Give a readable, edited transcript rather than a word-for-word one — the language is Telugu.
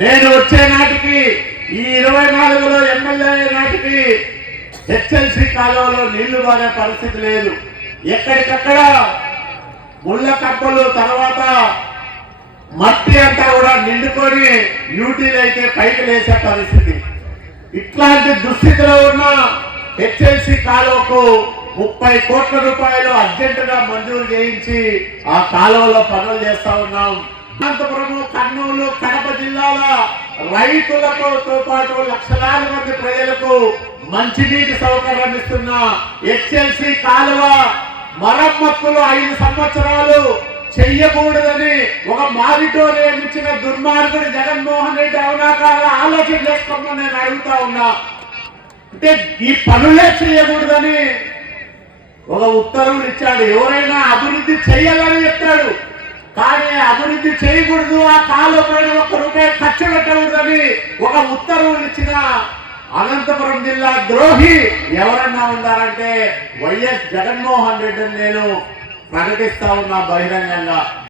నేను వచ్చే నాటికి ఈ 24లో ఎమ్మెల్యే నాటికి హెచ్ఎల్సి కాలువలో నీళ్లు బారే పరిస్థితి లేదు. ఎక్కడికక్కడ ముళ్ళ కప్పలు, తర్వాత మట్టి అంతా కూడా నిండుకొని యూటీలు అయితే పైకి లేసే పరిస్థితి. ఇట్లాంటి దుస్థితిలో ఉన్న హెచ్ఎల్సి కాలువకు 30 కోట్ల రూపాయలు అర్జెంటుగా మంజూరు చేయించి ఆ కాలువలో పనులు చేస్తా ఉన్నాం. అనంతపురం, కర్నూలు, కడప జిల్లాల రైతులతో పాటు లక్షలాది మంది ప్రజలకు మంచినీటి సౌకర్యం ఇస్తున్న హెచ్ఎల్సి కాలువ మరమ్మతులు 5 సంవత్సరాలు చెయ్యకూడదని ఒక మారిటోరియం ఇచ్చిన దుర్మార్గుడు జగన్మోహన్ రెడ్డి అవునా కాదా ఆలోచన చేసుకోమని నేను అడుగుతా ఉన్నా. అంటే ఈ పనులే చేయకూడదని ఒక ఉత్తర్వులు ఇచ్చాడు. ఎవరైనా అభివృద్ధి చేయాలని చెప్తాడు, కానీ అభివృద్ధి చేయకూడదు, ఆ కాలువ పైన ₹1 ఖర్చు పెట్టకూడదని ఒక ఉత్తర్వులు ఇచ్చిన అనంతపురం జిల్లా ద్రోహి ఎవరన్నా ఉన్నారంటే వైఎస్ జగన్మోహన్ రెడ్డిని నేను ప్రకటిస్తా ఉన్నా బహిరంగంగా.